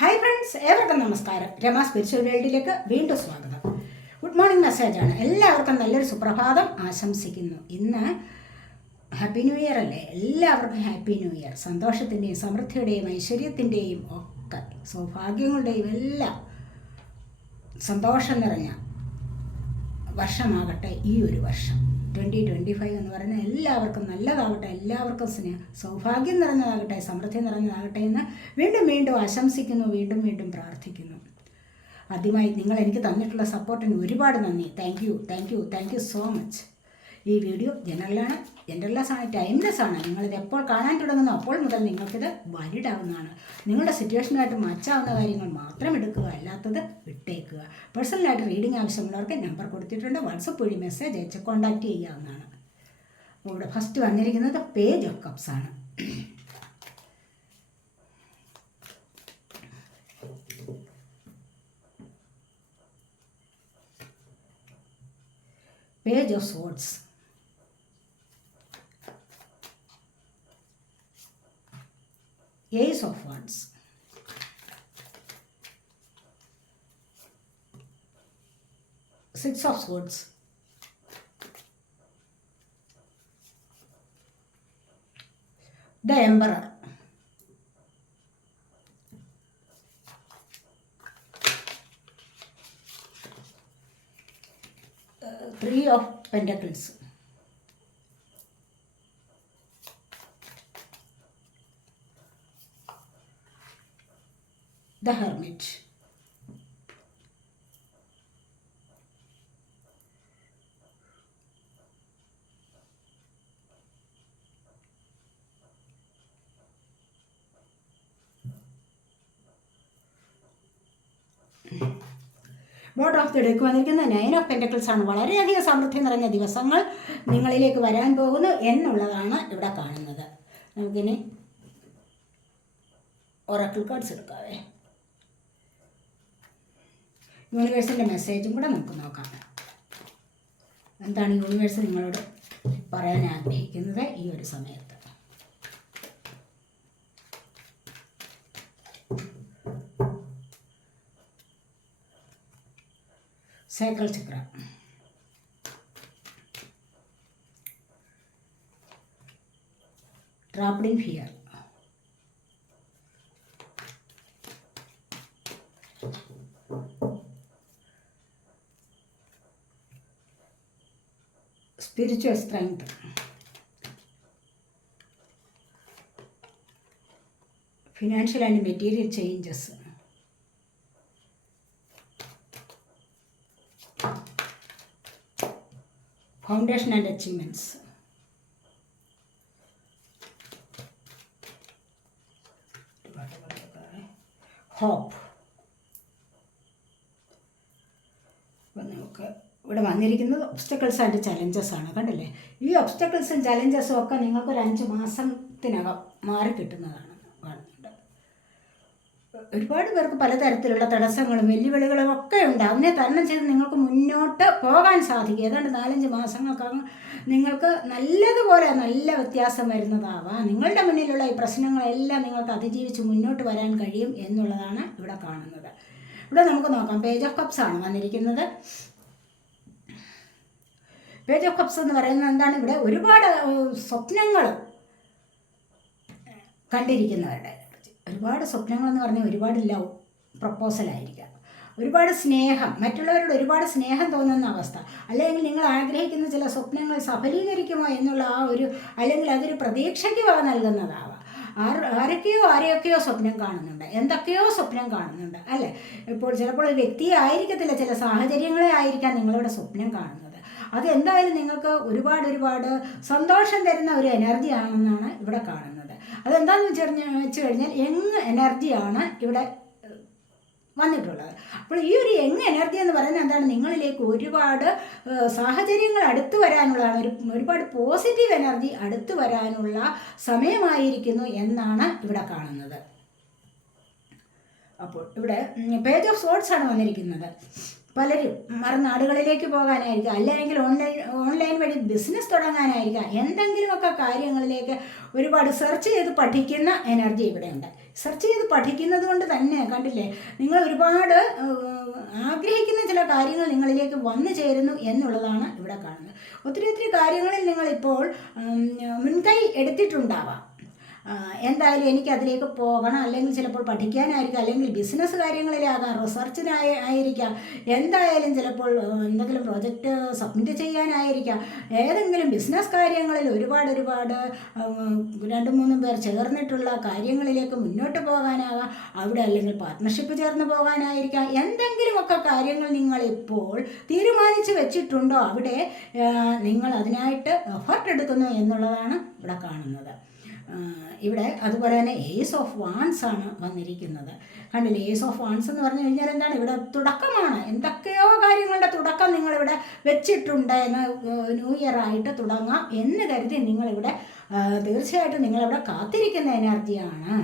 Hi friends ഏവർക്കും നമസ്കാരം. Rama spiritual വേൾഡിലേക്ക് വീണ്ടും സ്വാഗതം. ഗുഡ് മോർണിംഗ് മെസ്സേജാണ് എല്ലാവർക്കും നല്ലൊരു സുപ്രഭാതം ആശംസിക്കുന്നു. ഇന്ന് ഹാപ്പി ന്യൂ ഇയർ അല്ലേ? എല്ലാവർക്കും ഹാപ്പി ന്യൂ ഇയർ സന്തോഷത്തിന്റെയും സമൃദ്ധിയുടെയും ഐശ്വര്യത്തിന്റെയും ഒക്കെ സൗഭാഗ്യങ്ങളുടെയും എല്ലാം സന്തോഷം നിറഞ്ഞ വർഷമാകട്ടെ ഈ ഒരു വർഷം. ട്വന്റി ട്വന്റി ഫൈവ് എന്ന് പറയുന്നത് എല്ലാവർക്കും നല്ലതാവട്ടെ എല്ലാവർക്കും സ്നേഹ സൗഭാഗ്യം നിറഞ്ഞതാകട്ടെ സമൃദ്ധി നിറഞ്ഞതാകട്ടെ എന്ന് വീണ്ടും വീണ്ടും ആശംസിക്കുന്നു വീണ്ടും വീണ്ടും പ്രാർത്ഥിക്കുന്നു. ആദ്യമായി നിങ്ങൾ എനിക്ക് തന്നിട്ടുള്ള സപ്പോർട്ടിന് ഒരുപാട് നന്ദി. Thank you thank you thank you so much ഈ വീഡിയോ ജനറലാണ് ജനറൽലെസ് ആണ് ടൈംലെസ് ആണ്. നിങ്ങളിത് എപ്പോൾ കാണാൻ തുടങ്ങുന്നു അപ്പോൾ മുതൽ നിങ്ങൾക്കിത് വാലിഡ് ആവുന്നതാണ്. നിങ്ങളുടെ സിറ്റുവേഷനായിട്ട് മച്ചാവുന്ന കാര്യങ്ങൾ മാത്രം എടുക്കുക അല്ലാത്തത് വിട്ടേക്കുക. പേഴ്സണലായിട്ട് റീഡിംഗ് ആവശ്യമുള്ളവർക്ക് നമ്പർ കൊടുത്തിട്ടുണ്ട്. വാട്സപ്പ് വഴി മെസ്സേജ് അയച്ച് കോൺടാക്റ്റ് ചെയ്യാവുന്നതാണ്. ഇവിടെ ഫസ്റ്റ് വന്നിരിക്കുന്നത് പേജ് ഓഫ് കപ്സ് ആണ്. Page of swords Ace of Wands. Six of Swords. The Emperor. Uh, Three of Pentacles. Board of the deck വന്നിരിക്കുന്ന നയൻ ഓഫ് പെന്റക്കിൾസ് ആണ്. വളരെയധികം സമൃദ്ധി നിറഞ്ഞ ദിവസങ്ങൾ നിങ്ങളിലേക്ക് വരാൻ പോകുന്നു എന്നുള്ളതാണ് ഇവിടെ കാണുന്നത്. നമുക്കിനി ഒറക്കിൾ കാർഡ്സ് എടുക്കാവേ. യൂണിവേഴ്സിന്റെ മെസ്സേജും കൂടെ നമുക്ക് നോക്കാം. എന്താണ് യൂണിവേഴ്സ് നിങ്ങളോട് പറയാൻ ആഗ്രഹിക്കുന്നത് ഈ ഒരു സമയത്ത്? సైకిల్ చక్ర ట్రాప్డింగ్ here spiritual strength. Financial and material changes. Foundation and achievements. Hope അപ്പം നമുക്ക് ഇവിടെ വന്നിരിക്കുന്നത് ഒബ്സ്റ്റക്കിൾസ് ആൻഡ് ചലഞ്ചസ് ആണ്. കണ്ടില്ലേ? ഈ ഒബ്സ്റ്റക്കിൾസും ചലഞ്ചസും ഒക്കെ നിങ്ങൾക്കൊരു അഞ്ച് മാസത്തിനകം മാറി കിട്ടുന്നതാണ് ഒരുപാട് പേർക്ക് പലതരത്തിലുള്ള തടസ്സങ്ങളും വെല്ലുവിളികളും ഒക്കെ ഉണ്ട്. അതിനെ തരണം ചെയ്ത് നിങ്ങൾക്ക് മുന്നോട്ട് പോകാൻ സാധിക്കും. ഏതാണ്ട് നാലഞ്ച് മാസങ്ങൾക്കകം നിങ്ങൾക്ക് നല്ലതുപോലെ നല്ല വ്യത്യാസം വരുന്നതാവാം. നിങ്ങളുടെ മുന്നിലുള്ള ഈ പ്രശ്നങ്ങളെല്ലാം നിങ്ങൾക്ക് അതിജീവിച്ച് മുന്നോട്ട് വരാൻ കഴിയും എന്നുള്ളതാണ് ഇവിടെ കാണുന്നത്. ഇവിടെ നമുക്ക് നോക്കാം. പേജ് ഓഫ് കപ്സ് ആണ് വന്നിരിക്കുന്നത്. പേജ് ഓഫ് കപ്സ് എന്ന് പറയുന്നത് എന്താണ്? ഇവിടെ ഒരുപാട് സ്വപ്നങ്ങൾ കണ്ടിരിക്കുന്നവരുടെ ഒരുപാട് സ്വപ്നങ്ങൾ എന്ന് പറഞ്ഞാൽ ഒരുപാട് ലവ് പ്രപ്പോസലായിരിക്കാം ഒരുപാട് സ്നേഹം മറ്റുള്ളവരോട് ഒരുപാട് സ്നേഹം തോന്നുന്ന അവസ്ഥ. അല്ലെങ്കിൽ നിങ്ങൾ ആഗ്രഹിക്കുന്ന ചില സ്വപ്നങ്ങൾ സഫലീകരിക്കുമോ എന്നുള്ള ആ ഒരു അല്ലെങ്കിൽ അതൊരു പ്രതീക്ഷയ്ക്ക് വക നൽകുന്നതാവാം ആരൊക്കെയോ ആരെയൊക്കെയോ സ്വപ്നം കാണുന്നുണ്ട്. എന്തൊക്കെയോ സ്വപ്നം കാണുന്നുണ്ട് അല്ലേ? ഇപ്പോൾ ചിലപ്പോൾ ഒരു വ്യക്തിയെ ആയിരിക്കത്തില്ല ചില സാഹചര്യങ്ങളെ ആയിരിക്കാം നിങ്ങളുടെ സ്വപ്നം കാണുന്നത്. അത് എന്തായാലും നിങ്ങൾക്ക് ഒരുപാട് ഒരുപാട് സന്തോഷം തരുന്ന ഒരു എനർജി ആണെന്നാണ് ഇവിടെ കാണുന്നത്. അതെന്താണെന്ന് വെച്ച് വെച്ച് കഴിഞ്ഞാൽ യങ് എനർജിയാണ് ഇവിടെ വന്നിട്ടുള്ളത്. അപ്പോൾ ഈ ഒരു യങ് എനർജി എന്ന് പറയുന്നത് എന്താണ്? നിങ്ങളിലേക്ക് ഒരുപാട് സാഹചര്യങ്ങൾ അടുത്തു വരാനുള്ളതാണ് ഒരു ഒരുപാട് പോസിറ്റീവ് എനർജി അടുത്തു വരാനുള്ള സമയമായിരിക്കുന്നു എന്നാണ് ഇവിടെ കാണുന്നത്. അപ്പോൾ ഇവിടെ പേജ് ഓഫ് സോട്ട്സ് ആണ് വന്നിരിക്കുന്നത്. പലരും മറുനാടുകളിലേക്ക് പോകാനായിരിക്കാം അല്ലെങ്കിൽ ഓൺലൈൻ ഓൺലൈൻ വഴി ബിസിനസ് തുടങ്ങാനായിരിക്കാം. എന്തെങ്കിലുമൊക്കെ കാര്യങ്ങളിലേക്ക് ഒരുപാട് സെർച്ച് ചെയ്ത് പഠിക്കുന്ന എനർജി ഇവിടെയുണ്ട്. സെർച്ച് ചെയ്ത് പഠിക്കുന്നത് കൊണ്ട് തന്നെ കണ്ടില്ലേ നിങ്ങൾ ഒരുപാട് ആഗ്രഹിക്കുന്ന ചില കാര്യങ്ങൾ നിങ്ങളിലേക്ക് വന്നു ചേരുന്നു എന്നുള്ളതാണ് ഇവിടെ കാണുന്നത്. ഒത്തിരി ഒത്തിരി കാര്യങ്ങളിൽ നിങ്ങളിപ്പോൾ മുൻകൈ എടുത്തിട്ടുണ്ടാവാം. എന്തായാലും എനിക്ക് അതിലേക്ക് പോകണം. അല്ലെങ്കിൽ ചിലപ്പോൾ പഠിക്കാനായിരിക്കാം. അല്ലെങ്കിൽ ബിസിനസ് കാര്യങ്ങളിലാകാം. റിസർച്ചിനായ ആയിരിക്കാം. എന്തായാലും ചിലപ്പോൾ എന്തെങ്കിലും പ്രോജക്റ്റ് സബ്മിറ്റ് ചെയ്യാനായിരിക്കാം. ഏതെങ്കിലും ബിസിനസ് കാര്യങ്ങളിൽ ഒരുപാട് ഒരുപാട് രണ്ടു മൂന്നും പേർ ചേർന്നിട്ടുള്ള കാര്യങ്ങളിലേക്ക് മുന്നോട്ട് പോകാനാകാം. അവിടെ അല്ലെങ്കിൽ പാർട്ട്ണർഷിപ്പ് ചേർന്ന് പോകാനായിരിക്കാം. എന്തെങ്കിലുമൊക്കെ കാര്യങ്ങൾ നിങ്ങളിപ്പോൾ തീരുമാനിച്ച് വെച്ചിട്ടുണ്ടോ? അവിടെ നിങ്ങൾ അതിനായിട്ട് എഫർട്ട് എടുക്കുന്നു എന്നുള്ളതാണ് ഇവിടെ കാണുന്നത്. ഇവിടെ അതുപോലെ തന്നെ ഏസ് ഓഫ് വാൻസ് ആണ് വന്നിരിക്കുന്നത്. കണ്ടില്ലേ? ഏസ് ഓഫ് വാൻസ് എന്ന് പറഞ്ഞു കഴിഞ്ഞാൽ എന്താണ്? ഇവിടെ തുടക്കമാണ്. എന്തൊക്കെയോ കാര്യങ്ങളുടെ തുടക്കം നിങ്ങളിവിടെ വെച്ചിട്ടുണ്ട് എന്ന് ന്യൂ ഇയർ ആയിട്ട് തുടങ്ങാം എന്ന് കരുതി നിങ്ങളിവിടെ തീർച്ചയായിട്ടും നിങ്ങളിവിടെ കാത്തിരിക്കുന്ന എനർജിയാണ്.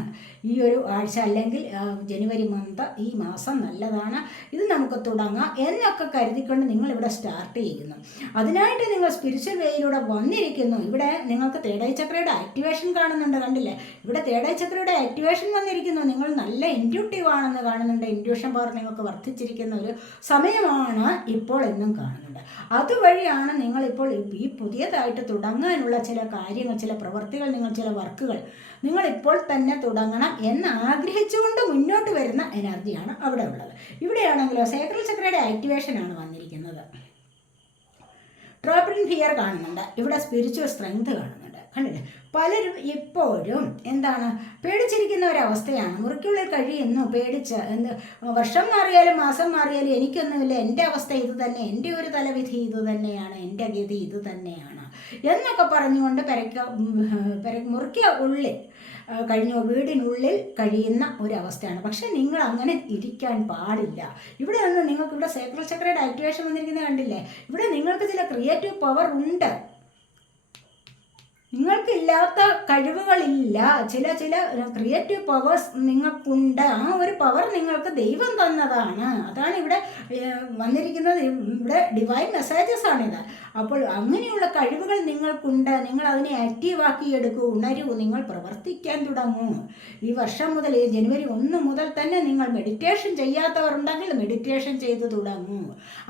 ഈ ഒരു ആഴ്ച അല്ലെങ്കിൽ ജനുവരി മന്ത് ഈ മാസം നല്ലതാണ്. ഇത് നമുക്ക് തുടങ്ങാം എന്നൊക്കെ കരുതിക്കൊണ്ട് നിങ്ങളിവിടെ സ്റ്റാർട്ട് ചെയ്യുന്നു. അതിനായിട്ട് നിങ്ങൾ സ്പിരിച്വൽ വേയിലൂടെ വന്നിരിക്കുന്നു. ഇവിടെ നിങ്ങൾക്ക് തേടൈ ചക്രയുടെ ആക്ടിവേഷൻ കാണുന്നുണ്ട് കണ്ടില്ലേ? ഇവിടെ തേടൈ ചക്രയുടെ ആക്ടിവേഷൻ വന്നിരിക്കുന്നു. നിങ്ങൾ നല്ല ഇന്റ്യൂട്ടീവ് ആണെന്ന് കാണുന്നുണ്ട്. ഇന്റ്യൂഷൻ പവർ നിങ്ങൾക്ക് വർദ്ധിച്ചിരിക്കുന്ന ഒരു സമയമാണ് ഇപ്പോൾ എന്നും കാണുന്നുണ്ട് അതുവഴിയാണ് നിങ്ങളിപ്പോൾ ഈ പുതിയതായിട്ട് തുടങ്ങാനുള്ള ചില കാര്യങ്ങൾ ചില പ്രവർത്തികൾ നിങ്ങൾ ചില വർക്കുകൾ നിങ്ങൾ ഇപ്പോൾ തന്നെ തുടങ്ങണം എന്ന് ആഗ്രഹിച്ചുകൊണ്ട് മുന്നോട്ട് വരുന്ന എനർജിയാണ് അവിടെ ഉള്ളത്. ഇവിടെയാണെങ്കിലോ സേക്രൽ ചക്രയുടെ ആക്ടിവേഷനാണ് വന്നിരിക്കുന്നത്. ട്രോപ്പിൻ ഫിയർ കാണുന്നുണ്ട്. ഇവിടെ സ്പിരിച്വൽ സ്ട്രെങ്ത് കാണുന്നുണ്ട് കണ്ടില്ലേ പലരും ഇപ്പോഴും എന്താണ് പേടിച്ചിരിക്കുന്ന ഒരവസ്ഥയാണ്. മുറിക്കുള്ളിൽ കഴിയുന്നു പേടിച്ച് എന്ത് വർഷം മാറിയാലും മാസം മാറിയാലും എനിക്കൊന്നുമില്ല. എന്റെ അവസ്ഥ ഇത് തന്നെ എന്റെ ഒരു തലവിധി ഇത് തന്നെയാണ് എന്റെ ഗതി ഇത് തന്നെയാണ് എന്നൊക്കെ പറഞ്ഞുകൊണ്ട് പെരക്ക പെര മുറിക്ക ഉള്ളിൽ കഴിഞ്ഞോ വീടിനുള്ളിൽ കഴിയുന്ന ഒരവസ്ഥയാണ്. പക്ഷെ നിങ്ങൾ അങ്ങനെ ഇരിക്കാൻ പാടില്ല. ഇവിടെ നിന്ന് നിങ്ങൾക്ക് ഇവിടെ സേക്രൽ ചക്രയുടെ ആക്ടിവേഷൻ വന്നിരിക്കുന്നത് കണ്ടില്ലേ? ഇവിടെ നിങ്ങൾക്ക് ചില ക്രിയേറ്റീവ് പവർ ഉണ്ട്. നിങ്ങൾക്കില്ലാത്ത കഴിവുകളില്ല. ചില ചില ക്രിയേറ്റീവ് പവേഴ്സ് നിങ്ങൾക്കുണ്ട്. ആ ഒരു പവർ നിങ്ങൾക്ക് ദൈവം തന്നതാണ്. അതാണ് ഇവിടെ വന്നിരിക്കുന്നത്. ഇവിടെ ഡിവൈൻ മെസ്സേജസ് ആണിത്. അപ്പോൾ അങ്ങനെയുള്ള കഴിവുകൾ നിങ്ങൾക്കുണ്ട്. നിങ്ങൾ അതിനെ ആക്റ്റീവാക്കി എടുക്കൂ ഉണരൂ നിങ്ങൾ പ്രവർത്തിക്കാൻ തുടങ്ങൂ. ഈ വർഷം മുതൽ ഈ ജനുവരി ഒന്ന് മുതൽ തന്നെ നിങ്ങൾ മെഡിറ്റേഷൻ ചെയ്യാത്തവരുണ്ടെങ്കിൽ മെഡിറ്റേഷൻ ചെയ്തു തുടങ്ങൂ.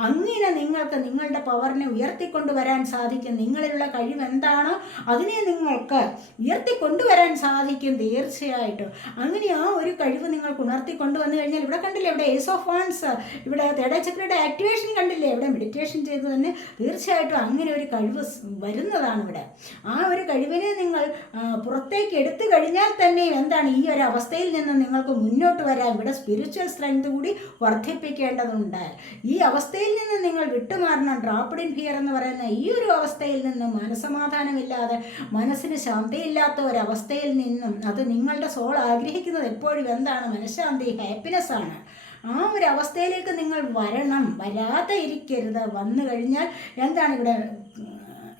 അങ്ങനെ നിങ്ങൾക്ക് നിങ്ങളുടെ പവറിനെ ഉയർത്തിക്കൊണ്ടുവരാൻ സാധിക്കും. നിങ്ങളിലുള്ള കഴിവ് എന്താണോ അതിനെ നിങ്ങൾക്ക് ഉയർത്തിക്കൊണ്ടുവരാൻ സാധിക്കും തീർച്ചയായിട്ടും. അങ്ങനെ ആ ഒരു കഴിവ് നിങ്ങൾക്ക് ഉണർത്തി കൊണ്ടുവന്നു കഴിഞ്ഞാൽ ഇവിടെ കണ്ടില്ലേ ഇവിടെ ഏസ് ഓഫ് വാൺസ് ഇവിടെ തേടച്ചക്രയുടെ ആക്ടിവേഷൻ കണ്ടില്ലേ ഇവിടെ മെഡിറ്റേഷൻ ചെയ്ത് തന്നെ തീർച്ചയായിട്ടും അങ്ങനെ ഒരു കഴിവ് വരുന്നതാണ് ഇവിടെ. ആ ഒരു കഴിവിനെ നിങ്ങൾ പുറത്തേക്ക് എടുത്തു കഴിഞ്ഞാൽ തന്നെ എന്താണ് ഈ ഒരു അവസ്ഥയിൽ നിന്ന് നിങ്ങൾക്ക് മുന്നോട്ട് വരാൻ ഇവിടെ സ്പിരിച്വൽ സ്ട്രെങ്ത് കൂടി വർദ്ധിപ്പിക്കേണ്ടതുണ്ട് ഈ അവസ്ഥയിൽ നിന്ന് നിങ്ങൾ വിട്ടുമാറണം. ഡ്രോപ്പ് ഇൻ ഫിയർ എന്ന് പറയുന്ന ഈ ഒരു അവസ്ഥയിൽ നിന്ന് മനസമാധാനമില്ലാതെ മനസ്സിന് ശാന്തിയില്ലാത്ത ഒരവസ്ഥയിൽ നിന്നും അത് നിങ്ങളുടെ സോൾ ആഗ്രഹിക്കുന്നത് എപ്പോഴും എന്താണ്? മനഃശാന്തി ഹാപ്പിനെസ് ആണ്. ആ ഒരു അവസ്ഥയിലേക്ക് നിങ്ങൾ വരണം. വരാതെ ഇരിക്കരുത്. വന്നു കഴിഞ്ഞാൽ എന്താണ് ഇവിടെ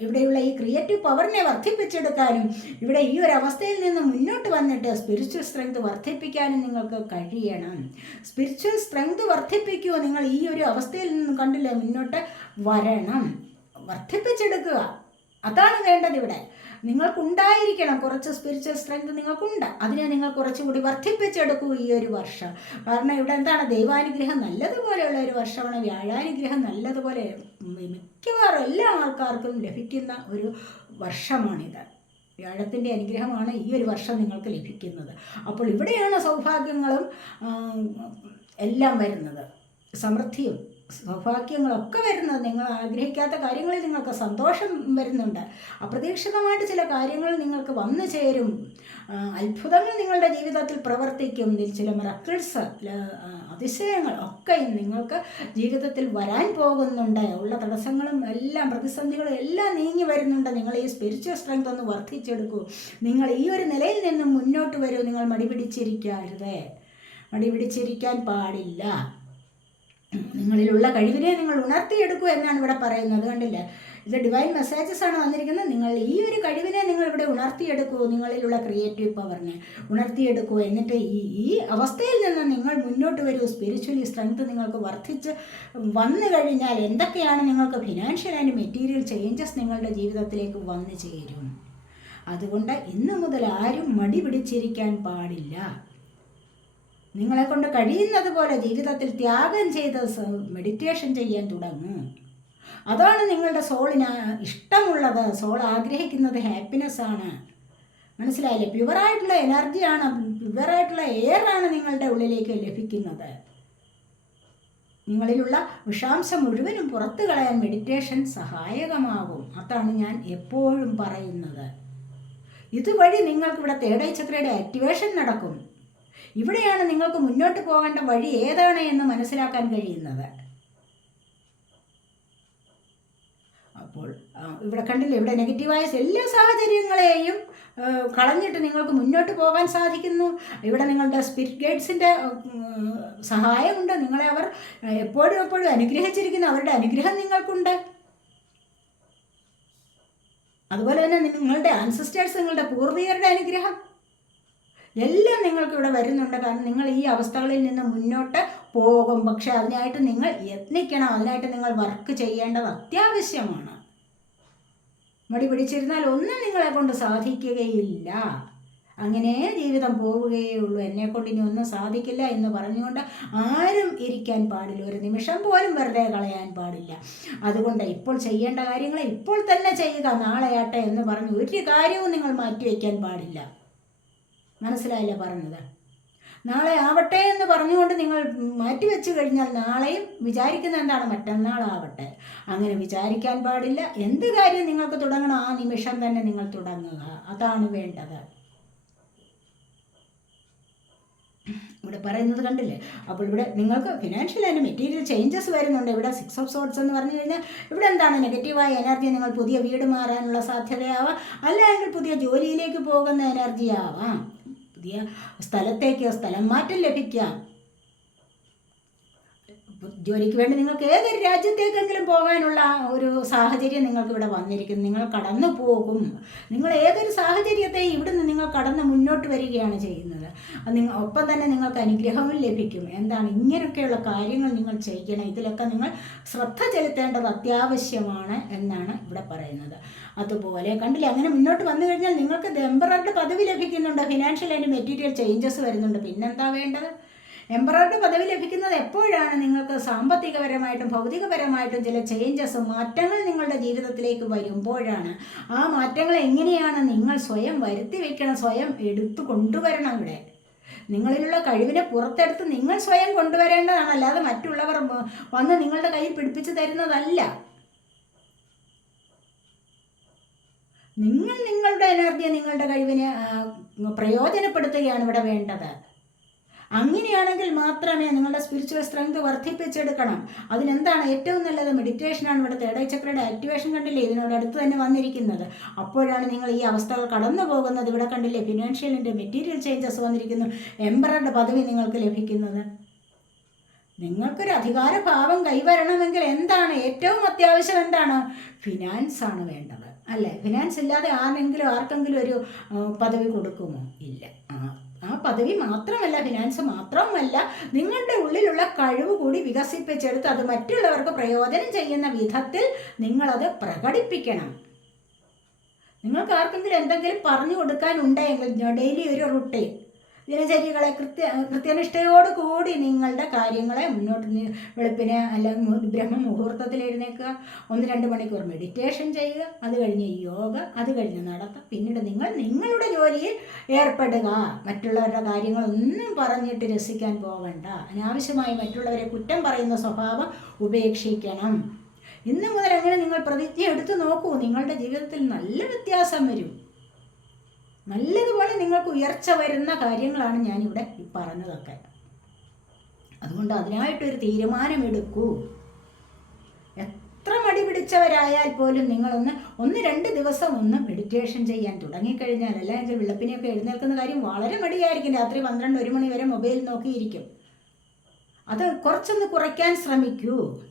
ഇവിടെയുള്ള ഈ ക്രിയേറ്റീവ് പവറിനെ വർദ്ധിപ്പിച്ചെടുക്കാനും ഇവിടെ ഈ ഒരു അവസ്ഥയിൽ നിന്ന് മുന്നോട്ട് വന്നിട്ട് സ്പിരിച്വൽ സ്ട്രെങ്ത് വർദ്ധിപ്പിക്കാനും നിങ്ങൾക്ക് കഴിയണം. സ്പിരിച്വൽ സ്ട്രെങ്ത് വർദ്ധിപ്പിക്കുമോ നിങ്ങൾ ഈ ഒരു അവസ്ഥയിൽ നിന്ന് കണ്ടില്ലേ? മുന്നോട്ട് വരണം. വർദ്ധിപ്പിച്ചെടുക്കുക. അതാണ് വേണ്ടത് ഇവിടെ. നിങ്ങൾക്കുണ്ടായിരിക്കണം കുറച്ച് സ്പിരിച്വൽ സ്ട്രെങ്ത് നിങ്ങൾക്കുണ്ട്. അതിനെ നിങ്ങൾ കുറച്ചുകൂടി വർദ്ധിപ്പിച്ചെടുക്കൂ ഈ ഒരു വർഷം. കാരണം ഇവിടെ എന്താണ്? ദൈവാനുഗ്രഹം നല്ലതുപോലെയുള്ള ഒരു വർഷമാണ്. വ്യാഴാനുഗ്രഹം നല്ലതുപോലെ മിക്കവാറും എല്ലാ ആൾക്കാർക്കും ലഭിക്കുന്ന ഒരു വർഷമാണിത്. വ്യാഴത്തിന്റെ അനുഗ്രഹമാണ് ഈ ഒരു വർഷം നിങ്ങൾക്ക് ലഭിക്കുന്നത്. അപ്പോൾ ഇവിടെയാണ് സൗഭാഗ്യങ്ങളും എല്ലാം വരുന്നത്. സമൃദ്ധിയും. സൗഭാഗ്യങ്ങളൊക്കെ വരുന്നത്. നിങ്ങൾ ആഗ്രഹിക്കാത്ത കാര്യങ്ങളിൽ നിങ്ങൾക്ക് സന്തോഷം വരുന്നുണ്ട്. അപ്രതീക്ഷിതമായിട്ട് ചില കാര്യങ്ങൾ നിങ്ങൾക്ക് വന്നു ചേരും. അത്ഭുതങ്ങൾ നിങ്ങളുടെ ജീവിതത്തിൽ പ്രവർത്തിക്കും. ചില മിറക്കിൾസ് അതിശയങ്ങൾ ഒക്കെ നിങ്ങൾക്ക് ജീവിതത്തിൽ വരാൻ പോകുന്നുണ്ട്. ഉള്ള തടസ്സങ്ങളും എല്ലാം പ്രതിസന്ധികളും എല്ലാം നീങ്ങി വരുന്നുണ്ട്. നിങ്ങൾ ഈ സ്പിരിച്വൽ സ്ട്രെങ്ത് ഒന്ന് വർദ്ധിച്ചെടുക്കൂ. നിങ്ങൾ ഈ ഒരു നിലയിൽ നിന്നും മുന്നോട്ട് വരൂ. നിങ്ങൾ മടിപിടിച്ചിരിക്കരുത് മടിപിടിച്ചിരിക്കാൻ പാടില്ല. നിങ്ങളിലുള്ള കഴിവിനെ നിങ്ങൾ ഉണർത്തിയെടുക്കൂ എന്നാണ് ഇവിടെ പറയുന്നത് കണ്ടില്ല? ഇത് ഡിവൈൻ മെസ്സേജസ് ആണ് വന്നിരിക്കുന്നത്. നിങ്ങൾ ഈ ഒരു കഴിവിനെ നിങ്ങൾ ഇവിടെ ഉണർത്തിയെടുക്കൂ നിങ്ങളിലുള്ള ക്രിയേറ്റീവ് പവറിനെ ഉണർത്തിയെടുക്കൂ. എന്നിട്ട് ഈ ഈ അവസ്ഥയിൽ നിന്ന് നിങ്ങൾ മുന്നോട്ട് വരൂ. സ്പിരിച്വലി സ്ട്രെങ്ത് നിങ്ങൾക്ക് വർദ്ധിച്ച് വന്നു കഴിഞ്ഞാൽ എന്തൊക്കെയാണ് നിങ്ങൾക്ക് ഫിനാൻഷ്യൽ ആൻഡ് മെറ്റീരിയൽ ചേഞ്ചസ് നിങ്ങളുടെ ജീവിതത്തിലേക്ക് വന്നു ചേരും? അതുകൊണ്ട് ഇന്നു മുതൽ ആരും മടി പിടിച്ചിരിക്കാൻ പാടില്ല. നിങ്ങളെ കൊണ്ട് കഴിയുന്നത് പോലെ ജീവിതത്തിൽ ത്യാഗം ചെയ്ത് മെഡിറ്റേഷൻ ചെയ്യാൻ തുടങ്ങും. അതാണ് നിങ്ങളുടെ സോളിന് ഇഷ്ടമുള്ളത്. സോൾ ആഗ്രഹിക്കുന്നത് ഹാപ്പിനെസ് ആണ്. മനസ്സിലായില്ലേ? പ്യുവറായിട്ടുള്ള എനർജിയാണ് പ്യുവറായിട്ടുള്ള എയറാണ് നിങ്ങളുടെ ഉള്ളിലേക്ക് ലഭിക്കുന്നത്. നിങ്ങളിലുള്ള വിഷാംശം മുഴുവനും പുറത്തു കളയാൻ മെഡിറ്റേഷൻ സഹായകമാകും. അതാണ് ഞാൻ എപ്പോഴും പറയുന്നത്. ഇതുവഴി നിങ്ങൾക്ക് ഇവിടെ തേടൈ ചക്രയുടെ ആക്ടിവേഷൻ നടക്കും. ഇവിടെയാണ് നിങ്ങൾക്ക് മുന്നോട്ട് പോകേണ്ട വഴി ഏതാണ് എന്ന് മനസ്സിലാക്കാൻ കഴിയുന്നത്. അപ്പോൾ ഇവിടെ കണ്ടില്ലേ ഇവിടെ നെഗറ്റീവായ എല്ലാ സാഹചര്യങ്ങളെയും കളഞ്ഞിട്ട് നിങ്ങൾക്ക് മുന്നോട്ട് പോകാൻ സാധിക്കുന്നു. ഇവിടെ നിങ്ങളുടെ സ്പിരിറ്റ് ഗൈഡ്സിന്റെ സഹായമുണ്ട്. നിങ്ങളെ അവർ എപ്പോഴും എപ്പോഴും അനുഗ്രഹിച്ചിരിക്കുന്നു. അവരുടെ അനുഗ്രഹം നിങ്ങൾക്കുണ്ട്. അതുപോലെ തന്നെ നിങ്ങളുടെ ആൻസിസ്റ്റേഴ്സ് നിങ്ങളുടെ പൂർവികരുടെ അനുഗ്രഹം. എല്ലാം നിങ്ങൾക്ക് ഇവിടെ വരുന്നുണ്ട്. കാരണം നിങ്ങൾ ഈ അവസ്ഥകളിൽ നിന്ന് മുന്നോട്ട് പോകും. പക്ഷെ അതിനായിട്ട് നിങ്ങൾ യത്നിക്കണം. അതിനായിട്ട് നിങ്ങൾ വർക്ക് ചെയ്യേണ്ടത് അത്യാവശ്യമാണ്. മടി പിടിച്ചിരുന്നാൽ ഒന്നും നിങ്ങളെ കൊണ്ട് സാധിക്കുകയില്ല. അങ്ങനെ ജീവിതം പോവുകയുള്ളൂ എന്നെ കൊണ്ട് ഇനി ഒന്നും സാധിക്കില്ല എന്ന് പറഞ്ഞുകൊണ്ട് ആരും ഇരിക്കാൻ പാടില്ല. ഒരു നിമിഷം പോലും വെറുതെ കളയാൻ പാടില്ല. അതുകൊണ്ട് ഇപ്പോൾ ചെയ്യേണ്ട കാര്യങ്ങൾ ഇപ്പോൾ തന്നെ ചെയ്യുക. നാളെയാട്ടെ എന്ന് പറഞ്ഞ് ഒരു കാര്യവും നിങ്ങൾ മാറ്റിവെക്കാൻ പാടില്ല. മനസ്സിലായില്ല പറഞ്ഞത്. നാളെ ആവട്ടെ എന്ന് പറഞ്ഞുകൊണ്ട് നിങ്ങൾ മാറ്റിവെച്ച് കഴിഞ്ഞാൽ നാളെയും വിചാരിക്കുന്ന എന്താണ്? മറ്റന്നാളാവട്ടെ. അങ്ങനെ വിചാരിക്കാൻ പാടില്ല. എന്ത് കാര്യം നിങ്ങൾക്ക് തുടങ്ങണം? ആ നിമിഷം തന്നെ നിങ്ങൾ തുടങ്ങുക. അതാണ് വേണ്ടത്. ഇവിടെ പറയുന്നത് കണ്ടില്ലേ? അപ്പോൾ ഇവിടെ നിങ്ങൾക്ക് ഫിനാൻഷ്യൽ ആൻഡ് മെറ്റീരിയൽ ചേഞ്ചസ് വരുന്നുണ്ട്. ഇവിടെ സിക്സ് ഓഫ് സോട്ട്സ് എന്ന് പറഞ്ഞു കഴിഞ്ഞാൽ ഇവിടെ എന്താണ്? നെഗറ്റീവായ എനർജി നിങ്ങൾ പുതിയ വീട് മാറാനുള്ള സാധ്യതയാവാം. അല്ലെങ്കിൽ പുതിയ ജോലിയിലേക്ക് പോകുന്ന എനർജി ആവാം. പുതിയ സ്ഥലത്തേക്ക് സ്ഥലം മാറ്റം ലഭിക്കാം. ജോലിക്ക് വേണ്ടി നിങ്ങൾക്ക് ഏതൊരു രാജ്യത്തേക്കെങ്കിലും പോകാനുള്ള ഒരു സാഹചര്യം നിങ്ങൾക്ക് ഇവിടെ വന്നിരിക്കുന്നു. നിങ്ങൾ കടന്നു പോകും. നിങ്ങൾ ഏതൊരു സാഹചര്യത്തെ ഇവിടുന്ന് നിങ്ങൾ കടന്ന് മുന്നോട്ട് വരികയാണ് ചെയ്യുന്നത്. നിങ്ങൾ ഒപ്പം തന്നെ നിങ്ങൾക്ക് അനുഗ്രഹവും ലഭിക്കും. എന്താണ്? ഇങ്ങനെയൊക്കെയുള്ള കാര്യങ്ങൾ നിങ്ങൾ ചെയ്യണം. ഇതിലൊക്കെ നിങ്ങൾ ശ്രദ്ധ ചെലുത്തേണ്ടത് അത്യാവശ്യമാണ് എന്നാണ് ഇവിടെ പറയുന്നത്. അതുപോലെ കണ്ടില്ലേ അങ്ങനെ മുന്നോട്ട് വന്നു കഴിഞ്ഞാൽ നിങ്ങൾക്ക് എംബററുടെ പദവി ലഭിക്കുന്നുണ്ട്. ഫിനാൻഷ്യൽ ആൻഡ് മെറ്റീരിയൽ ചേഞ്ചസ് വരുന്നുണ്ട്. പിന്നെന്താ വേണ്ടത്? എംബററുടെ പദവി ലഭിക്കുന്നത് എപ്പോഴാണ്? നിങ്ങൾക്ക് സാമ്പത്തികപരമായിട്ടും ഭൗതികപരമായിട്ടും ചില ചേഞ്ചസ് മാറ്റങ്ങൾ നിങ്ങളുടെ ജീവിതത്തിലേക്ക് വരുമ്പോഴാണ്. ആ മാറ്റങ്ങൾ എങ്ങനെയാണ് നിങ്ങൾ സ്വയം വരുത്തി വയ്ക്കണം സ്വയം എടുത്തു കൊണ്ടുവരണം ഇവിടെ. നിങ്ങളിലുള്ള കഴിവിനെ പുറത്തെടുത്ത് നിങ്ങൾ സ്വയം കൊണ്ടുവരേണ്ടതാണ്. അല്ലാതെ മറ്റുള്ളവർ വന്ന് നിങ്ങളുടെ കയ്യിൽ പിടിപ്പിച്ചു തരുന്നതല്ല. നിങ്ങൾ നിങ്ങളുടെ എനർജിയെ നിങ്ങളുടെ കഴിവിനെ പ്രയോജനപ്പെടുത്തുകയാണ് ഇവിടെ വേണ്ടത്. അങ്ങനെയാണെങ്കിൽ മാത്രമേ നിങ്ങളുടെ സ്പിരിച്വൽ സ്ട്രെങ്ത് വർദ്ധിപ്പിച്ചെടുക്കണം. അതിനെന്താണ് ഏറ്റവും നല്ലത്? മെഡിറ്റേഷനാണ് ഇവിടെ തേർഡ് ചക്രയുടെ ആക്ടിവേഷൻ കണ്ടില്ലേ? ഇതിനോട് അടുത്ത് തന്നെ വന്നിരിക്കുന്നത്. അപ്പോഴാണ് നിങ്ങൾ ഈ അവസ്ഥകൾ കടന്നു പോകുന്നത്. ഇവിടെ കണ്ടില്ലേ? ഫിനാൻഷ്യലിന്റെ മെറ്റീരിയൽ ചേഞ്ചസ് വന്നിരിക്കുന്നു. എംബറുടെ പദവി നിങ്ങൾക്ക് ലഭിക്കുന്നത്. നിങ്ങൾക്കൊരു അധികാരഭാവം കൈവരണമെങ്കിൽ എന്താണ്? ഏറ്റവും അത്യാവശ്യം എന്താണ്? ഫിനാൻസ് ആണ് വേണ്ടത്. അല്ലേ? ഫിനാൻസ് ഇല്ലാതെ ആരെങ്കിലും ആർക്കെങ്കിലും ഒരു പദവി കൊടുക്കുമോ? ഇല്ല. പദവി മാത്രമല്ല ഫിനാൻസ് മാത്രമല്ല നിങ്ങളുടെ ഉള്ളിലുള്ള കഴിവ് കൂടി വികസിപ്പിച്ചെടുത്ത് അത് മറ്റുള്ളവർക്ക് പ്രയോജനം ചെയ്യുന്ന വിധത്തിൽ നിങ്ങളത് പ്രകടിപ്പിക്കണം. നിങ്ങൾക്ക് ആർക്കെങ്കിലും എന്തെങ്കിലും പറഞ്ഞു കൊടുക്കാനുണ്ടെങ്കിൽ ഡെയിലി ഒരു റുട്ടീൻ ദിനചര്യകളെ കൃത്യ കൃത്യനിഷ്ഠയോട് കൂടി നിങ്ങളുടെ കാര്യങ്ങളെ മുന്നോട്ട് വെളുപ്പിനെ അല്ലെങ്കിൽ ബ്രഹ്മ മുഹൂർത്തത്തിൽ എഴുന്നേക്കുക ഒന്ന് രണ്ട് മണിക്കൂർ മെഡിറ്റേഷൻ ചെയ്യുക അത് കഴിഞ്ഞ് യോഗ അത് കഴിഞ്ഞ് നടത്തം. പിന്നീട് നിങ്ങൾ നിങ്ങളുടെ ജോലിയിൽ ഏർപ്പെടുക. മറ്റുള്ളവരുടെ കാര്യങ്ങളൊന്നും പറഞ്ഞിട്ട് രസിക്കാൻ പോകണ്ട അനാവശ്യമായി മറ്റുള്ളവരെ കുറ്റം പറയുന്ന സ്വഭാവം ഉപേക്ഷിക്കണം. ഇന്ന് മുതൽ അങ്ങനെ നിങ്ങൾ പ്രതിജ്ഞ എടുത്തു നോക്കൂ. നിങ്ങളുടെ ജീവിതത്തിൽ നല്ല വ്യത്യാസം വരും. നല്ലതുപോലെ നിങ്ങൾക്ക് ഉയർച്ച വരുന്ന കാര്യങ്ങളാണ് ഞാനിവിടെ ഈ പറഞ്ഞതൊക്കെ. അതുകൊണ്ട് അതിനായിട്ടൊരു തീരുമാനമെടുക്കൂ. എത്ര മടി പിടിച്ചവരായാൽ പോലും നിങ്ങളൊന്ന് ഒന്ന് രണ്ട് ദിവസം ഒന്ന് മെഡിറ്റേഷൻ ചെയ്യാൻ തുടങ്ങിക്കഴിഞ്ഞാൽ അല്ലെങ്കിൽ വെളുപ്പിനെയൊക്കെ എഴുന്നേൽക്കുന്ന കാര്യം വളരെ മടിയായിരിക്കും. രാത്രി പന്ത്രണ്ട് ഒരു മണി വരെ മൊബൈൽ നോക്കിയിരിക്കും. അത് കുറച്ചൊന്ന് കുറയ്ക്കാൻ ശ്രമിക്കൂ.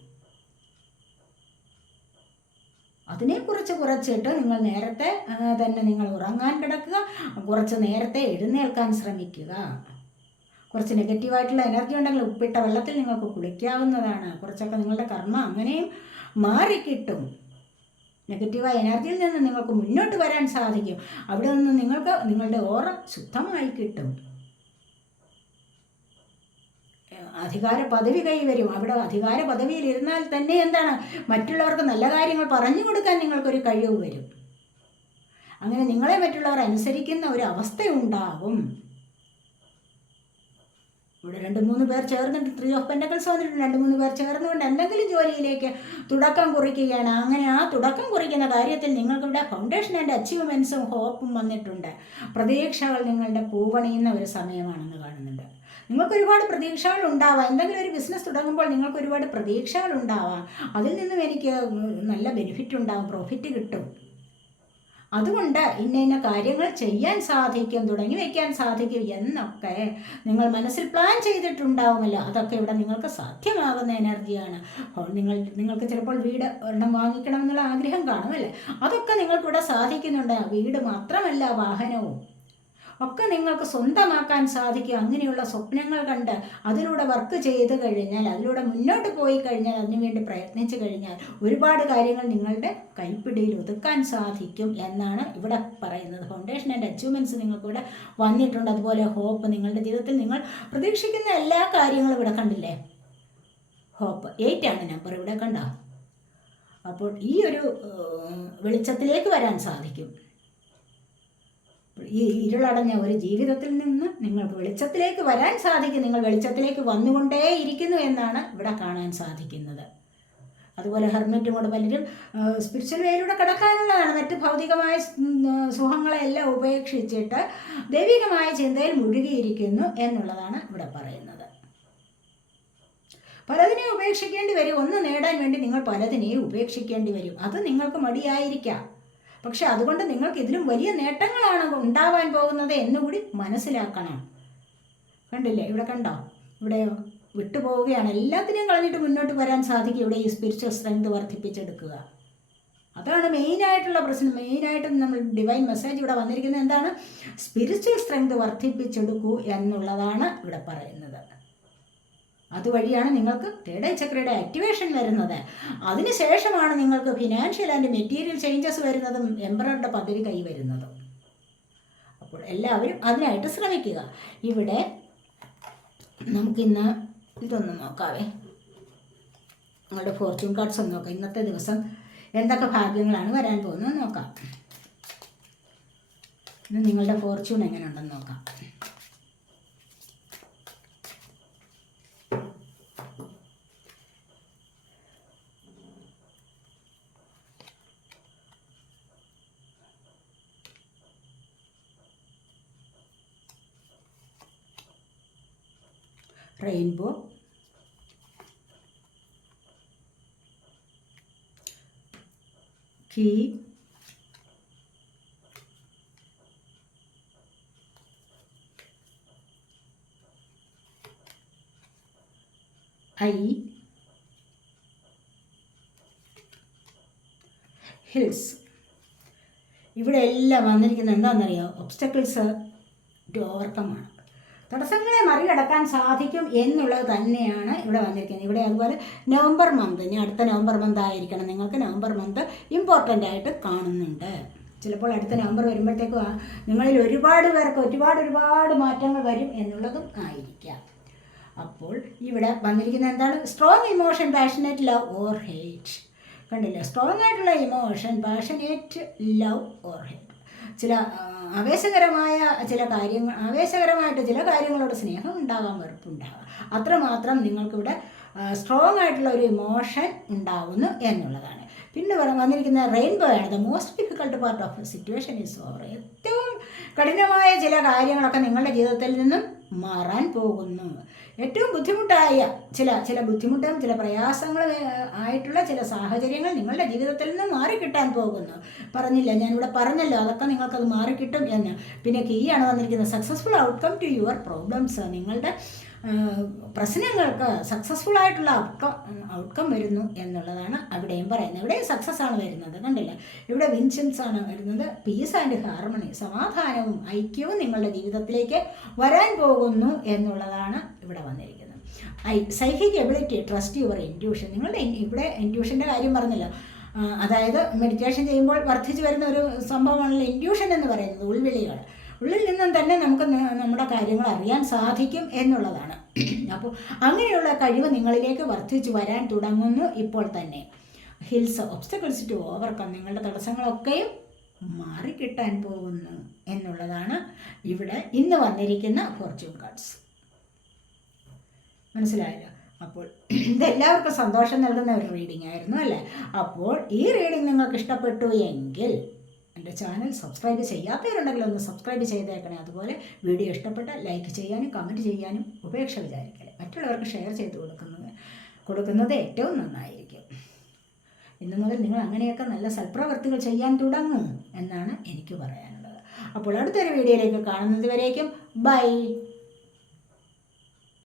അതിനെക്കുറിച്ച് കുറച്ചിട്ട് നിങ്ങൾ നേരത്തെ തന്നെ നിങ്ങൾ ഉറങ്ങാൻ കിടക്കുക കുറച്ച് നേരത്തെ എഴുന്നേൽക്കാൻ ശ്രമിക്കുക. കുറച്ച് നെഗറ്റീവായിട്ടുള്ള എനർജി ഉണ്ടെങ്കിൽ ഉപ്പിട്ട വെള്ളത്തിൽ നിങ്ങൾക്ക് കുളിക്കാവുന്നതാണ്. കുറച്ചൊക്കെ നിങ്ങളുടെ കർമ്മ അങ്ങനെയും മാറിക്കിട്ടും. നെഗറ്റീവായ എനർജിയിൽ നിന്ന് നിങ്ങൾക്ക് മുന്നോട്ട് വരാൻ സാധിക്കും. അവിടെ നിന്ന് നിങ്ങൾക്ക് നിങ്ങളുടെ ഓറ ശുദ്ധമായി കിട്ടും. അധികാര പദവി കൈവരും. അവിടെ അധികാര പദവിയിൽ ഇരുന്നാൽ തന്നെ എന്താണ്? മറ്റുള്ളവർക്ക് നല്ല കാര്യങ്ങൾ പറഞ്ഞു കൊടുക്കാൻ നിങ്ങൾക്കൊരു കഴിവ് വരും. അങ്ങനെ നിങ്ങളെ മറ്റുള്ളവർ അനുസരിക്കുന്ന ഒരു അവസ്ഥയുണ്ടാകും. ഇവിടെ രണ്ട് മൂന്ന് പേർ ചേർന്നിട്ട് ത്രീ ഓഫ് പെൻഡക്കിൾസ് വന്നിട്ടുണ്ട്. രണ്ട് മൂന്ന് പേർ ചേർന്നുകൊണ്ട് എന്തെങ്കിലും ജോലിയിലേക്ക് തുടക്കം കുറിക്കുകയാണ്. അങ്ങനെ ആ തുടക്കം കുറിക്കുന്ന കാര്യത്തിൽ നിങ്ങൾക്കിവിടെ ഫൗണ്ടേഷൻ ആൻഡ് അച്ചീവ്മെൻസും ഹോപ്പും വന്നിട്ടുണ്ട്. പ്രതീക്ഷകൾ നിങ്ങളുടെ പൂവണിയുന്ന ഒരു സമയമാണെന്ന് കാണുന്നുണ്ട്. നിങ്ങൾക്ക് ഒരുപാട് പ്രതീക്ഷകൾ ഉണ്ടാവാം എന്തെങ്കിലും ഒരു ബിസിനസ് തുടങ്ങുമ്പോൾ നിങ്ങൾക്ക് ഒരുപാട് പ്രതീക്ഷകൾ ഉണ്ടാവാം അതിൽ നിന്നും എനിക്ക് നല്ല ബെനിഫിറ്റ് ഉണ്ടാവും പ്രോഫിറ്റ് കിട്ടും. അതുകൊണ്ട് ഇന്ന ഇന്ന കാര്യങ്ങൾ ചെയ്യാൻ സാധിക്കും തുടങ്ങി വയ്ക്കാൻ സാധിക്കും എന്നൊക്കെ നിങ്ങൾ മനസ്സിൽ പ്ലാൻ ചെയ്തിട്ടുണ്ടാവുമല്ലോ. അതൊക്കെ ഇവിടെ നിങ്ങൾക്ക് സാധ്യമാകുന്ന എനർജിയാണ്. നിങ്ങൾ നിങ്ങൾക്ക് ചിലപ്പോൾ വീട് ഒരെണ്ണം വാങ്ങിക്കണം എന്നുള്ള ആഗ്രഹം കാണുമല്ലേ? അതൊക്കെ നിങ്ങൾക്കിവിടെ സാധിക്കുന്നുണ്ട്. വീട് മാത്രമല്ല വാഹനവും. ഒക്കെ നിങ്ങൾക്ക് സ്വന്തമാക്കാൻ സാധിക്കും. അങ്ങനെയുള്ള സ്വപ്നങ്ങൾ കണ്ട് അതിലൂടെ വർക്ക് ചെയ്ത് കഴിഞ്ഞാൽ അതിലൂടെ മുന്നോട്ട് പോയി കഴിഞ്ഞാൽ അതിനുവേണ്ടി പ്രയത്നിച്ചു കഴിഞ്ഞാൽ ഒരുപാട് കാര്യങ്ങൾ നിങ്ങളുടെ കൈപ്പിടിയിൽ ഒതുക്കാൻ സാധിക്കും എന്നാണ് ഇവിടെ പറയുന്നത്. ഫൗണ്ടേഷൻ ആൻഡ് അച്ചീവ്മെന്റ്സ് നിങ്ങൾക്കിവിടെ വന്നിട്ടുണ്ട്. അതുപോലെ ഹോപ്പ് നിങ്ങളുടെ ജീവിതത്തിൽ നിങ്ങൾ പ്രതീക്ഷിക്കുന്ന എല്ലാ കാര്യങ്ങളും ഇവിടെ കണ്ടില്ലേ? ഹോപ്പ് എയ്റ്റ് ആണ് നമ്പർ ഇവിടെ കണ്ട? അപ്പോൾ ഈ ഒരു വെളിച്ചത്തിലേക്ക് വരാൻ സാധിക്കും. ഈ ഇരുളടഞ്ഞ ഒരു ജീവിതത്തിൽ നിന്ന് നിങ്ങൾക്ക് വെളിച്ചത്തിലേക്ക് വരാൻ സാധിക്കും. നിങ്ങൾ വെളിച്ചത്തിലേക്ക് വന്നുകൊണ്ടേയിരിക്കുന്നു എന്നാണ് ഇവിടെ കാണാൻ സാധിക്കുന്നത്. അതുപോലെ ഹെർമിറ്റും കൂടെ പലരും സ്പിരിച്വൽ വേയിലൂടെ കിടക്കാനുള്ളതാണ്. മറ്റ് ഭൗതികമായ സുഖങ്ങളെല്ലാം ഉപേക്ഷിച്ചിട്ട് ദൈവികമായ ചിന്തയിൽ മുഴുകിയിരിക്കുന്നു എന്നുള്ളതാണ് ഇവിടെ പറയുന്നത്. പലതിനെയും ഉപേക്ഷിക്കേണ്ടി വരും. ഒന്ന് നേടാൻ വേണ്ടി നിങ്ങൾ പലതിനെയും ഉപേക്ഷിക്കേണ്ടി വരും. അത് നിങ്ങൾക്ക് മടിയായിരിക്കാം. പക്ഷെ അതുകൊണ്ട് നിങ്ങൾക്ക് ഇതിലും വലിയ നേട്ടങ്ങളാണ് ഉണ്ടാവാൻ പോകുന്നത് എന്നുകൂടി മനസ്സിലാക്കണം. കണ്ടില്ലേ? ഇവിടെ കണ്ടോ? ഇവിടെയോ വിട്ടുപോവുകയാണ്. എല്ലാത്തിനെയും കളഞ്ഞിട്ട് മുന്നോട്ട് വരാൻ സാധിക്കും ഇവിടെ ഈ സ്പിരിച്വൽ സ്ട്രെങ്ത് വർദ്ധിപ്പിച്ചെടുക്കുക. അതാണ് മെയിനായിട്ടുള്ള പ്രശ്നം. മെയിനായിട്ട് നമ്മൾ ഡിവൈൻ മെസ്സേജ് ഇവിടെ വന്നിരിക്കുന്നത് എന്താണ്? സ്പിരിച്വൽ സ്ട്രെങ്ത് വർദ്ധിപ്പിച്ചെടുക്കൂ എന്നുള്ളതാണ് ഇവിടെ പറയുന്നത്. അതുവഴിയാണ് നിങ്ങൾക്ക് തേർഡ് ചക്രയുടെ ആക്ടിവേഷൻ വരുന്നത്. അതിനുശേഷമാണ് നിങ്ങൾക്ക് ഫിനാൻഷ്യൽ ആൻഡ് മെറ്റീരിയൽ ചേഞ്ചസ് വരുന്നതും എംബ്രോയുടെ പദ്ധതി കൈ വരുന്നതും. അപ്പോൾ എല്ലാവരും അതിനായിട്ട് ശ്രമിക്കുക. ഇവിടെ നമുക്കിന്ന് ഇതൊന്ന് നോക്കാവേ. നിങ്ങളുടെ ഫോർച്യൂൺ കാർഡ്സ് ഒന്ന് നോക്കാം. ഇന്നത്തെ ദിവസം എന്തൊക്കെ ഭാഗ്യങ്ങളാണ് വരാൻ പോകുന്നത് നോക്കാം. ഇന്ന് നിങ്ങളുടെ ഫോർച്യൂൺ എങ്ങനെയുണ്ടെന്ന് നോക്കാം. റെയിൻബോ കീ ഐ ഹിൽസ് ഇവിടെ എല്ലാം വന്നിരിക്കുന്നത് എന്താണെന്നറിയോ? ഒബ്സ്റ്റക്കിൾസ് ടു ഓവർകം ആണ് തടസ്സങ്ങളെ മറികടക്കാൻ സാധിക്കും എന്നുള്ളത് തന്നെയാണ് ഇവിടെ വന്നിരിക്കുന്നത്. ഇവിടെ അതുപോലെ നവംബർ മന്ത് ഇനി അടുത്ത നവംബർ മന്ത് ആയിരിക്കണം. നിങ്ങൾക്ക് നവംബർ മന്ത് ഇമ്പോർട്ടന്റ് ആയിട്ട് കാണുന്നുണ്ട്. ചിലപ്പോൾ അടുത്ത നവംബർ വരുമ്പോഴത്തേക്കും നിങ്ങളിൽ ഒരുപാട് പേർക്ക് ഒരുപാട് ഒരുപാട് മാറ്റങ്ങൾ വരും എന്നുള്ളതും ആയിരിക്കാം. അപ്പോൾ ഇവിടെ വന്നിരിക്കുന്നത് എന്താണ്? Strong emotion passionate love or hate കണ്ടില്ല? സ്ട്രോങ് ആയിട്ടുള്ള emotion passionate love or hate ചില ആവേശകരമായ ചില കാര്യങ്ങൾ ആവേശകരമായിട്ട് ചില കാര്യങ്ങളോട് സ്നേഹം ഉണ്ടാകാൻ വെറുപ്പുണ്ടാകാം അത്രമാത്രം നിങ്ങൾക്കിവിടെ സ്ട്രോങ് ആയിട്ടുള്ള ഒരു ഇമോഷൻ ഉണ്ടാവുന്നു എന്നുള്ളതാണ്. പിന്നെ വന്നിരിക്കുന്ന റെയിൻബോ ആണ്. The most difficult part of situation is over ഏറ്റവും കഠിനമായ ചില കാര്യങ്ങളൊക്കെ നിങ്ങളുടെ ജീവിതത്തിൽ നിന്നും മാറാൻ പോകുന്നു. ഏറ്റവും ബുദ്ധിമുട്ടായ ചില ചില ബുദ്ധിമുട്ടും ചില പ്രയാസങ്ങളും ആയിട്ടുള്ള ചില സാഹചര്യങ്ങൾ നിങ്ങളുടെ ജീവിതത്തിൽ നിന്ന് മാറിക്കിട്ടാൻ പോകുന്നു. പറഞ്ഞില്ല ഞാനിവിടെ പറഞ്ഞല്ലോ അതൊക്കെ നിങ്ങൾക്കത് മാറിക്കിട്ടും എന്ന്. പിന്നെ കീ ആണ് വന്നിരിക്കുന്നത് successful outcome to your problems നിങ്ങളുടെ പ്രശ്നങ്ങൾക്ക് സക്സസ്ഫുൾ ആയിട്ടുള്ള ഔട്ട്കം ഔട്ട്കം വരുന്നു എന്നുള്ളതാണ് അവിടെയും പറയുന്നത്. ഇവിടെ സക്സസ് ആണ് വരുന്നത് കണ്ടില്ല? ഇവിടെ വിൻഷൻസ് ആണ് വരുന്നത്. പീസ് ആൻഡ് ഹാർമണി സമാധാനവും ഐക്യവും നിങ്ങളുടെ ജീവിതത്തിലേക്ക് വരാൻ പോകുന്നു എന്നുള്ളതാണ് ഇവിടെ വന്നിരിക്കുന്നത് I psychic ability trust your intuition നിങ്ങളുടെ ഇവിടെ ഇന്റ്യൂഷന്റെ കാര്യം പറഞ്ഞല്ലോ. അതായത് മെഡിറ്റേഷൻ ചെയ്യുമ്പോൾ വർദ്ധിച്ചു വരുന്ന ഒരു സംഭവമാണല്ലോ ഇൻഡ്യൂഷൻ എന്ന് പറയുന്നത് ഉൾവിളികൾ. ഉള്ളിൽ നിന്നും തന്നെ നമുക്ക് നമ്മുടെ കാര്യങ്ങൾ അറിയാൻ സാധിക്കും എന്നുള്ളതാണ്. അപ്പോൾ അങ്ങനെയുള്ള കഴിവ് നിങ്ങളിലേക്ക് വർദ്ധിച്ചു വരാൻ തുടങ്ങുന്നു ഇപ്പോൾ തന്നെ. ഹിൽസ് ഒബ്സ്റ്റക്കിൾസ് ടു ഓവർകം നിങ്ങളുടെ തടസ്സങ്ങളൊക്കെയും മാറിക്കിട്ടാൻ പോകുന്നു എന്നുള്ളതാണ് ഇവിടെ ഇന്ന് വന്നിരിക്കുന്ന ഫോർച്യൂൺ കാർഡ്സ് മനസ്സിലായല്ലോ? അപ്പോൾ ഇതെല്ലാവർക്കും സന്തോഷം നൽകുന്ന ഒരു റീഡിംഗ് ആയിരുന്നു അല്ലേ? അപ്പോൾ ഈ റീഡിംഗ് നിങ്ങൾക്ക് ഇഷ്ടപ്പെട്ടു എങ്കിൽ എന്റെ ചാനൽ സബ്സ്ക്രൈബ് ചെയ്യാത്തവരുണ്ടെങ്കിൽ ഒന്ന് സബ്സ്ക്രൈബ് ചെയ്തേക്കണേ. അതുപോലെ വീഡിയോ ഇഷ്ടപ്പെട്ട ലൈക്ക് ചെയ്യാനും കമന്റ് ചെയ്യാനും ഉപേക്ഷ വിചാരിക്കല്ലേ മറ്റുള്ളവർക്ക് ഷെയർ ചെയ്ത് കൊടുക്കുന്നത് കൊടുക്കുന്നത് ഏറ്റവും നന്നായിരിക്കും. ഇന്നു മുതൽ നിങ്ങൾ അങ്ങനെയൊക്കെ നല്ല സൽപ്രവർത്തികൾ ചെയ്യാൻ തുടങ്ങും എന്നാണ് എനിക്ക് പറയാനുള്ളത്. അപ്പോൾ അടുത്തൊരു വീഡിയോയിലേക്ക് കാണുന്നത് വരേക്കും. ബൈ